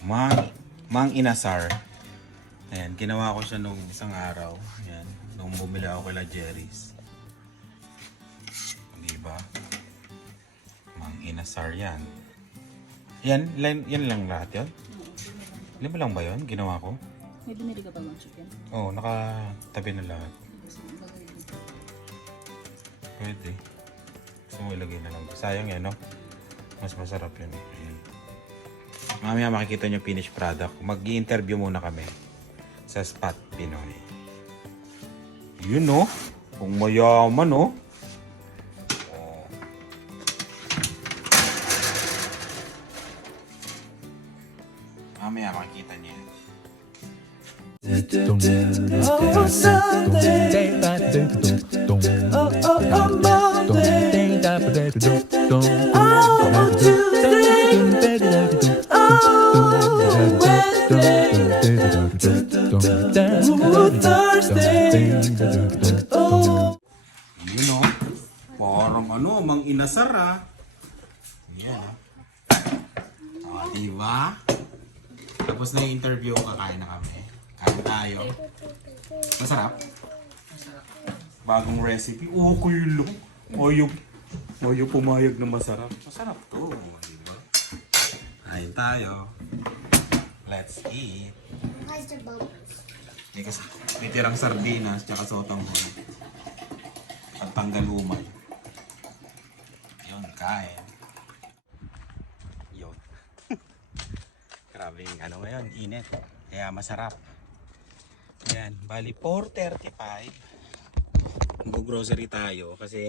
Mang, Mang Inasar. Ayan, ginawa ko siya nung isang araw. Ayan, nung bumili ako kila Jerry's. Diba? Mang Inasar yan. Yan, yan, yan lang lahat yan? Lima lang ba yun? Ginawa ko? May binili ka ba mga chicken? Oo, oh, nakatabi na lahat. Pwede. Gusto mo ilagay na lang. Sayang yan, no? Mas masarap yun. Ayan. Mamaya makikita nyo finished product. mag interview muna kami sa Spot Pinoy. Yun, no? Kung mayaman, no? Bagong recipe. Oh, kulo. Oyo. Oyo pumayag na masarap. Masarap to. Diba? Kain tayo. Let's eat. How's the bubbles? May, kas- may tirang sardinas tsaka sotong hon. At tanggalumay. Yun, kain. Yun. Grabe yung ano ngayon, init. Kaya masarap. Yan, bali 4.35. Mag-grocery tayo kasi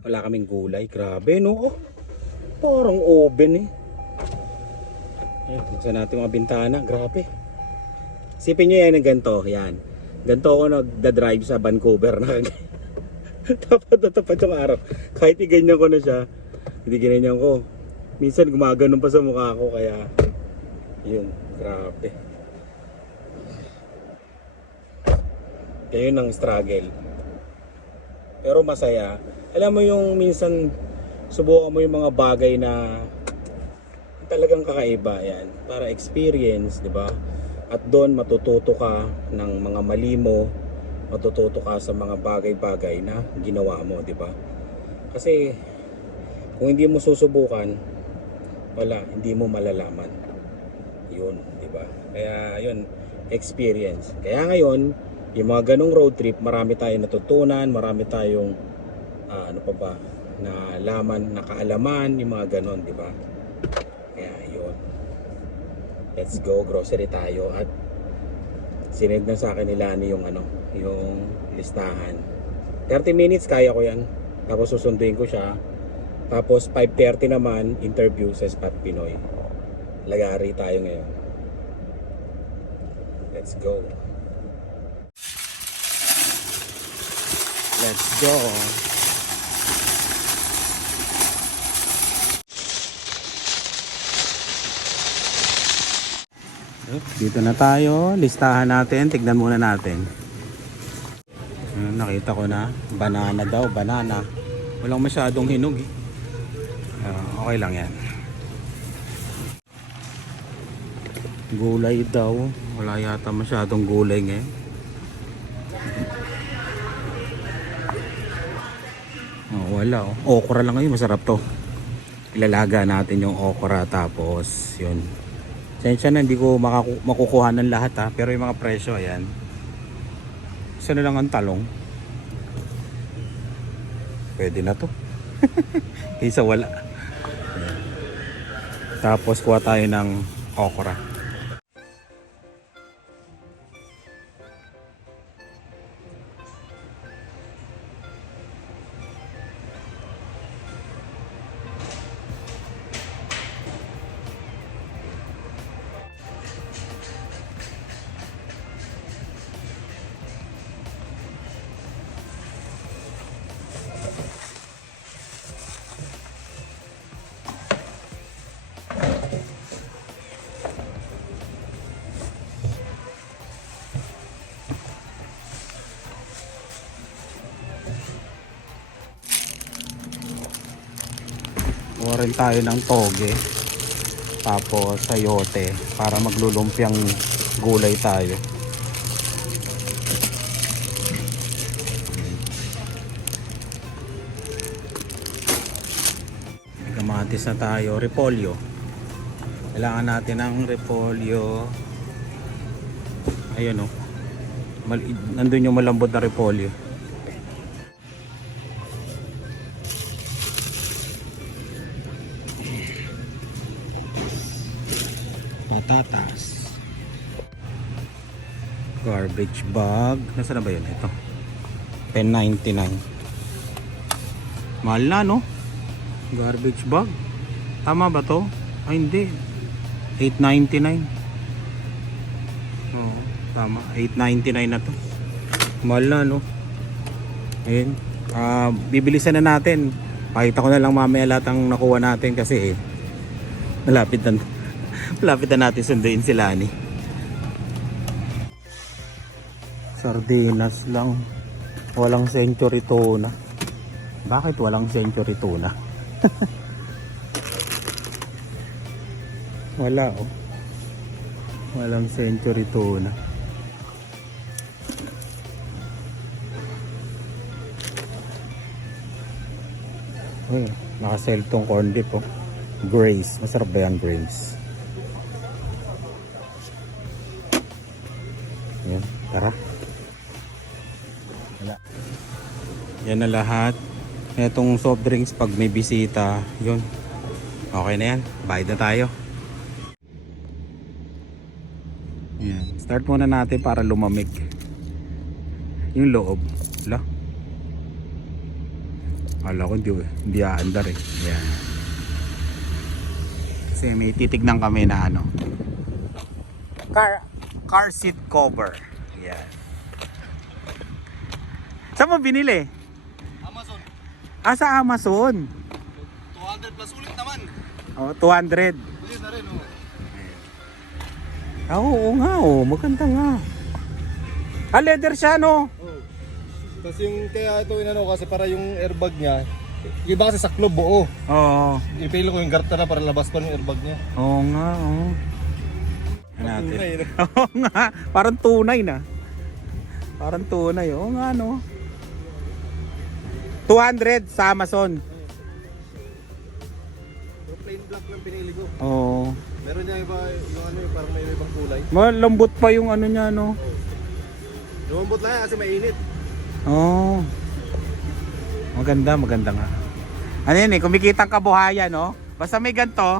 wala kaming gulay. Grabe no? Oh, Parang oven eh. Ayan, buksan natin mga bintana. Grabe. Sipin nyo yan ng ganito. Yan. Ganito ako nagda-drive sa Vancouver. tapat na tapat yung araw. Kahit iganyan ko na siya, hindi ginanyan ko. Minsan gumaganon pa sa mukha ko kaya yun, grabe. Kaya ang struggle. Pero masaya. Alam mo yung minsan subukan mo yung mga bagay na talagang kakaiba yan. Para experience di ba? At doon matututo ka ng mga mali mo matututo ka sa mga bagay-bagay na ginawa mo di ba? Kasi kung hindi mo susubukan wala hindi mo malalaman. Yun di ba? Kaya yun experience. Kaya ngayon yung mga ganong road trip marami tayong natutunan marami tayong ah, ano pa ba na laman, na kaalaman, yung mga ganon, di ba? Kaya yun. Let's go, grocery tayo at sinend na sa akin ni yung ano, yung listahan. 30 minutes kaya ko yan. Tapos susunduin ko siya. Tapos 5.30 naman, interview sa Spot Pinoy. Lagari tayo ngayon. Let's go. Let's go. Dito na tayo. Listahan natin. Tignan muna natin. Ayun, nakita ko na. Banana daw. Banana. Walang masyadong hinog eh. Ah, okay lang yan. Gulay daw. Wala yata masyadong gulay ngayon. Oh, wala oh. Okra lang ngayon. Masarap to. Ilalaga natin yung okra tapos yun. Sensya na hindi ko makaku- makukuha ng lahat ha. Pero yung mga presyo, ayan. Isa na lang ang talong. Pwede na to. Isa wala. Tapos kuha tayo ng okra. Kuha rin tayo ng toge. Tapos sayote para maglulumpiang gulay tayo. Kamatis na tayo, repolyo. Kailangan natin ng repolyo. Ayun oh. Mal nandun yung malambot na repolyo. Garbage bag. Nasaan na ba yun? Ito. 10.99. Mahal na no? Garbage bag. Tama ba to? Ay hindi. 8.99. Oo, tama. 8.99 na to. Mahal na no? Ayun. Ah, bibilisan na natin. Pakita ko na lang mamaya lahat ang nakuha natin kasi eh, malapit na malapit na natin sunduin sila ni. Sardinas lang. Walang century tuna. Bakit walang century tuna? Wala oh. Walang century tuna. Uy, nakasell tong corn dip oh. Grace. Masarap ba yan, Grace? Yan, tara. Yan na lahat. Itong soft drinks pag may bisita, yun. Okay na yan. Bayad na tayo. Yan. Start muna natin para lumamig. Yung loob. Wala. Kala ko hindi, hindi aandar eh. Yan. Kasi may titignan kami na ano. Car, car seat cover. Yan. Saan mo binili? Ah, sa Amazon. 200 plus ulit naman. Oh, 200. Ulit na rin, oh. Ah, oo nga, oh. Maganda nga. Ah, leather siya, no? Oh. Tapos yung kaya ito inano kasi para yung airbag niya, yung iba kasi sa club buo. Oo. Ipili ko yung garter na para labas pa yung airbag niya. Oo nga, oo. Ano natin? Tunay, no? Oo nga, parang tunay na. Parang tunay, oo nga, no? 200 sa Amazon. Yung plain black lang pinili ko. Oo. Meron niya iba, yung ano yung parang may ibang kulay. Malambot pa yung ano niya, no? Lumambot lang yan kasi mainit. Oo. Maganda, maganda nga. Ano yan eh, kumikitang kabuhayan, no? Basta may ganito,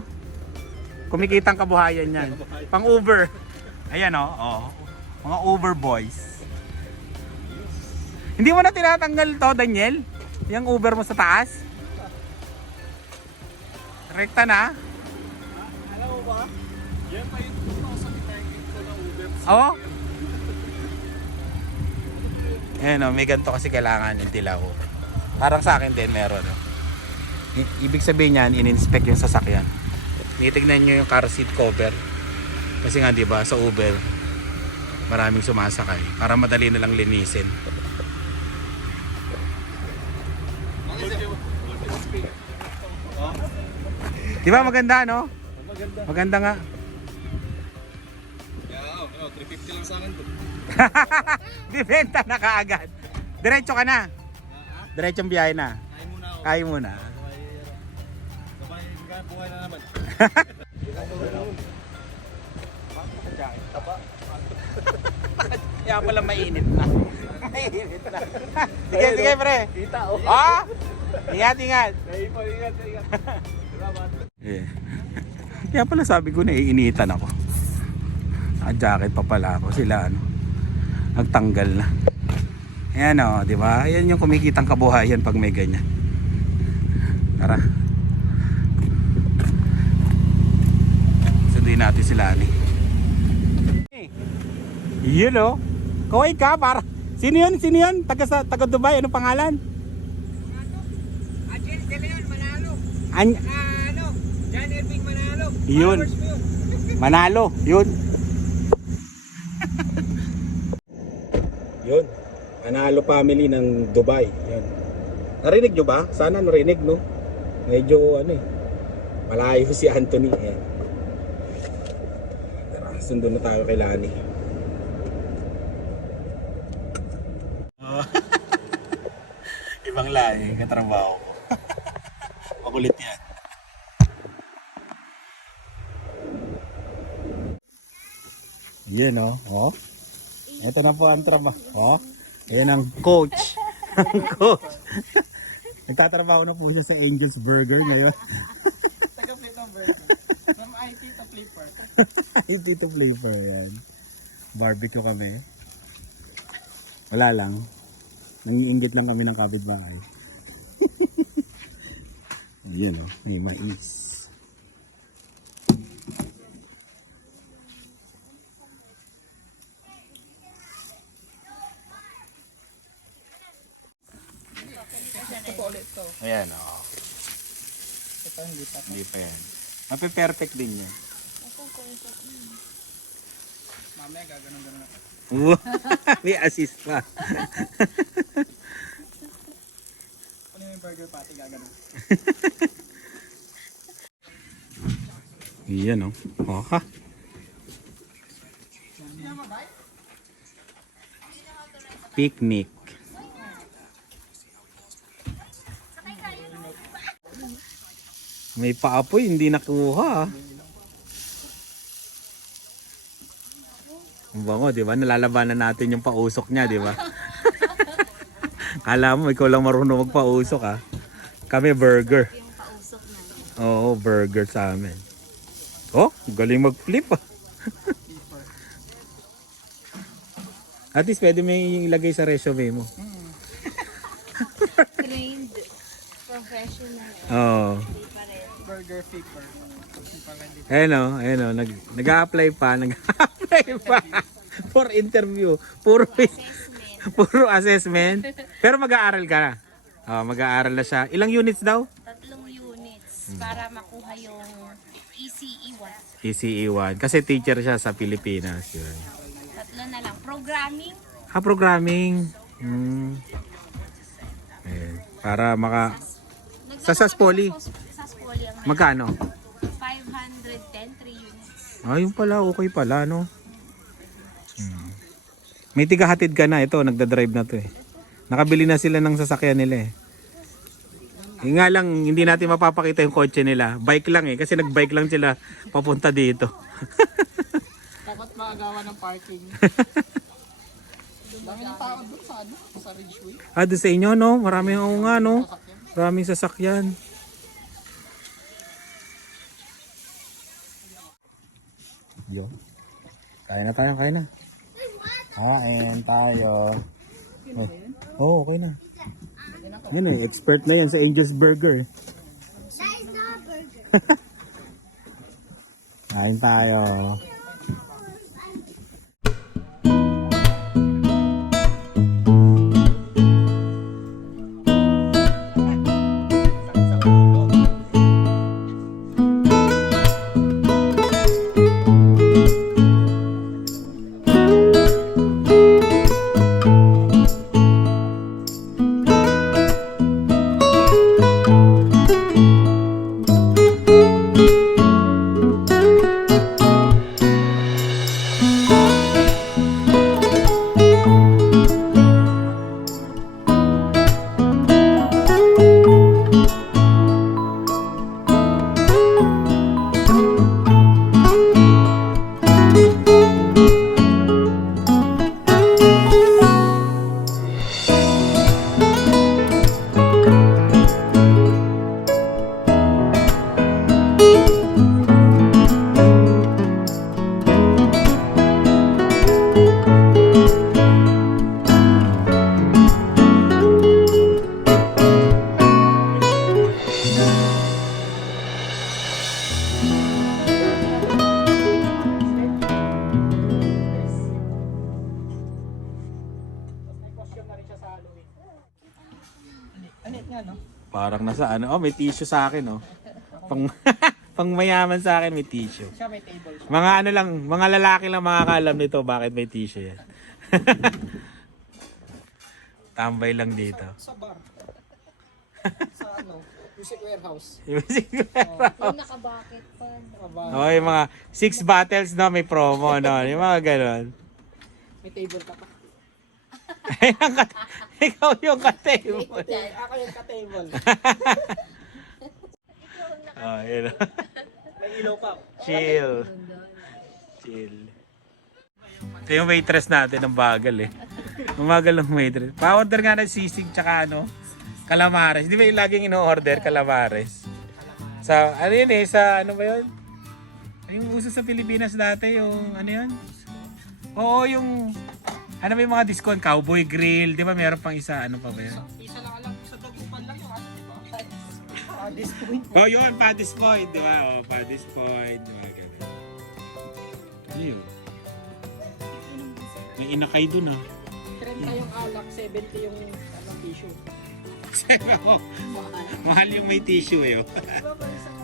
kumikitang kabuhayan yan. Pang Uber. Ayan, no? Oh. Mga Uber boys. Hindi mo na tinatanggal to, Daniel? Yung Uber mo sa taas? Rekta na? Alam mo ba? Yan pa yung 2019 ko na Uber. Oo. Ayan o, may ganito kasi kailangan yung dilaw. Parang sa akin din meron. No? I- ibig sabihin niyan, in-inspect yung sasakyan. Titignan nyo yung car seat cover. Kasi nga 'di ba sa Uber, maraming sumasakay. Para madali na lang linisin. Di ba maganda no? Maganda. Maganda nga. Yeah, oh, 350 lang sa akin to. Bibenta na kaagad. Diretso ka na. Diretsong biyahe na. Kain muna ako. Kaya mo na. Sabay, sabay, buhay na naman. Kaya pala mainit na. mainit na. sige, sige pre. Kita, oh. Ah! Ingat, ingat. Ingat, ingat, ingat. Yeah. Kaya pala sabi ko naiinitan ako. Naka-jacket pa pala ako. Sila ano, nagtanggal na. Ayan o, di ba? Ayan yung kumikitang kabuhayan pag may ganyan. Tara. Sunduin natin sila ni. Yun o. Kaway ka para. Sino yun? Sino yun? Taga, sa, taga Dubai. Anong pangalan? Ajel De Leon Manalo. An Ah, John Irving Manalo. Yun. Manalo. Yun. yun. Manalo family ng Dubai. Yun. Narinig nyo ba? Sana narinig, no? Medyo ano eh. Malayo si Anthony. Ayan. Sundo na tayo kay Lani. Ibang lahi, katrabaho ko. Makulit yan. Yan oh. oh. Ito na po ang trabaho. Oh. Ayan ang coach. ang coach. Nagtatrabaho na po siya sa Angel's Burger ngayon. From IT to flipper. Hindi to flavor yan. Barbecue kami. Wala lang. Nangiinggit lang kami ng kapitbahay. Ayan o, may mais. Ayan o. Ito hindi pa. Hindi pa yan. Mape-perfect din yan. Mamaya gaganon-ganon ako. Wow, may assist pa. Ano yung burger patty gaganon? Iyan o. Oh. ha. Picnic. May paapoy, hindi nakuha. ah. Ang bango, di ba? Nalalabanan natin yung pausok niya, di ba? Kala mo, ikaw lang marunong magpausok, ha? Kami burger. Oo, burger sa amin. Oh, galing mag-flip ah. At least pwede may ilagay sa resume mo. trained professional. Oo. Rin. Burger hindi. Ayun o, ayun o. Nag, nag-a-apply pa, nag-a-apply pa. For interview. Puro, Assessment. puro assessment. Pero mag-aaral ka na. Oh, mag-aaral na siya. Ilang units daw? Tatlong units para makuha yung E ECE 1. ECE 1. Kasi teacher siya sa Pilipinas. Yun. Tatlo na lang. Programming. Ha, programming. Hmm. Ayun. Para maka... Sa SAS Poly? Poly ang may Magkano? 510, 3 units. Ayun pala, okay pala, no? Hmm. May tigahatid ka na. Ito, nagda-drive na to eh. Nakabili na sila ng sasakyan nila eh. Yung nga lang, hindi natin mapapakita yung kotse nila. Bike lang eh. Kasi nag-bike lang sila papunta dito. Dapat maagawa ng parking. Dami ng tao doon sa ano? Sa Ridgeway. ah, doon sa inyo, no? Marami ako nga, no? Maraming sasakyan. Yo. Kaya na tayo, kaya na. Kain tayo. Oh, oh, okay na. Yan eh, expert na yan sa Angel's Burger. Kain tayo. Ano nga no? Parang nasa ano, oh, may tissue sa akin, oh. Pang, pang mayaman sa akin, may tissue. Siya may table siya. Mga ano lang, mga lalaki lang makakaalam nito bakit may tissue yan. Tambay lang dito. Sa bar. sa ano? Music warehouse. Music Yung nakabakit pa. Aba, Oh, yung mga six bottles no, may promo no. Yung mga ganon. may table ka pa. Ayan, kat- Ikaw yung ka-table. Ako yung ka-table. Oh, yun. May ilaw pa. Chill. Chill. Ito yung waitress natin bagal eh. Ang bagal ng waitress. Pa-order nga ng sisig tsaka ano, calamares. Di ba yung laging ino-order calamares? Sa, ano yun eh, sa ano ba yun? Yung uso sa Pilipinas dati, yung ano yun? Oo, yung, ano ba yung mga discount? Cowboy Grill, di ba meron pang isa, ano pa ba yun? Isa lang alam, sa Dagupan lang yung ano, di ba? Ah, this point. Oh, yun, Paddy's Point, di ba? Oh, Paddy's Point, di ba? Ganun. Ano yun? May inakay dun ah. 30 yung alak, 70 yung ano, tissue. Mahal yung may tissue eh. oh. Diba